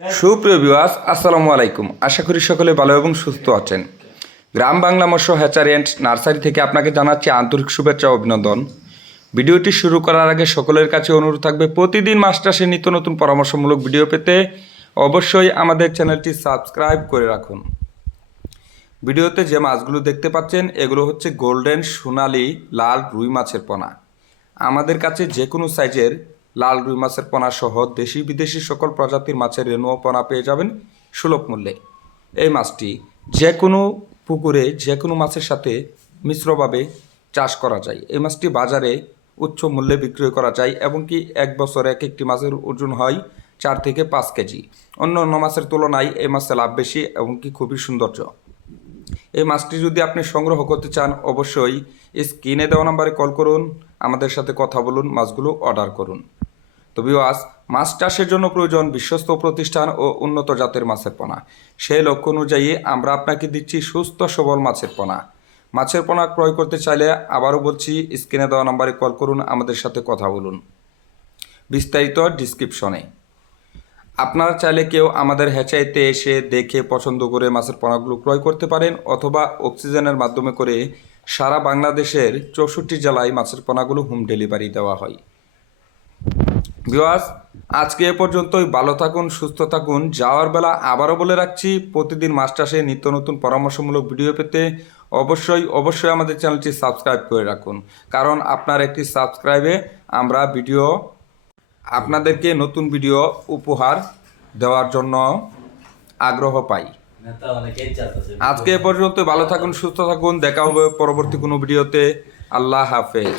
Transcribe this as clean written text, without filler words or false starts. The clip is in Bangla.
সুপ্রিয় ভিউয়ার্স, আসসালামু আলাইকুম। আশা করি সকলে ভালো এবং সুস্থ আছেন। গ্রাম বাংলা মৎস্য হ্যাচারি অ্যান্ড নার্সারি থেকে আপনাকে জানাচ্ছি আন্তরিক শুভেচ্ছা ও অভিনন্দন। ভিডিওটি শুরু করার আগে সকলের কাছে অনুরোধ থাকবে, প্রতিদিন মাছ চাষের নিত্য নতুন পরামর্শমূলক ভিডিও পেতে অবশ্যই আমাদের চ্যানেলটি সাবস্ক্রাইব করে রাখুন। ভিডিওতে যে মাছগুলো দেখতে পাচ্ছেন এগুলো হচ্ছে গোল্ডেন সোনালি লাল রুই মাছের পোনা। আমাদের কাছে যে কোনো সাইজের লাল রুই মাছের পোনা সহ দেশি বিদেশি সকল প্রজাতির মাছের রেণু ও পোনা পেয়ে যাবেন সুলভ মূল্যে। এই মাছটি যে কোনো পুকুরে যে কোনো মাছের সাথে মিশ্রভাবে চাষ করা যায়। এই মাছটি বাজারে উচ্চ মূল্যে বিক্রয় করা যায় এবং কি এক বছরে এক একটি মাছের ওজন হয় 4 থেকে 5 কেজি। অন্য অন্য মাছের তুলনায় এই মাছের লাভ বেশি এবং কি খুবই সৌন্দর্য। এই মাছটি যদি আপনি সংগ্রহ করতে চান অবশ্যই স্ক্রিনে দেওয়া নাম্বারে কল করুন, আমাদের সাথে কথা বলুন, মাছগুলো অর্ডার করুন। তো ভিউয়ার্স, মাছ চাষের জন্য প্রয়োজন বিশ্বস্ত প্রতিষ্ঠান ও উন্নত জাতের মাছের পোনা। সেই লক্ষ্য অনুযায়ী আমরা আপনাকে দিচ্ছি সুস্থ সবল মাছের পোনা। মাছের পোনা ক্রয় করতে চাইলে আবারও বলছি, স্ক্রিনে দেওয়া নাম্বারে কল করুন, আমাদের সাথে কথা বলুন। বিস্তারিত ডিসক্রিপশনে। আপনারা চাইলে কেউ আমাদের হ্যাচারিতে এসে দেখে পছন্দ করে মাছের পোনাগুলো ক্রয় করতে পারেন, অথবা অক্সিজেনের মাধ্যমে করে সারা বাংলাদেশের 64 জেলায় মাছের পোনাগুলো হোম ডেলিভারি দেওয়া হয়। ভিউয়ার্স, আজকে এ পর্যন্তই। ভালো থাকুন, সুস্থ থাকুন। যাওয়ার বেলা আবারও বলে রাখছি, প্রতিদিন মাছ চাষে নিত্য নতুন পরামর্শমূলক ভিডিও পেতে অবশ্যই আমাদের চ্যানেলটি সাবস্ক্রাইব করে রাখুন, কারণ আপনার একটি সাবস্ক্রাইবে আমরা আপনাদেরকে নতুন ভিডিও উপহার দেওয়ার জন্য আগ্রহ পাই। আজকে এ পর্যন্ত। ভালো থাকুন, সুস্থ থাকুন। দেখা হবে পরবর্তী কোনো ভিডিওতে। আল্লাহ হাফেজ।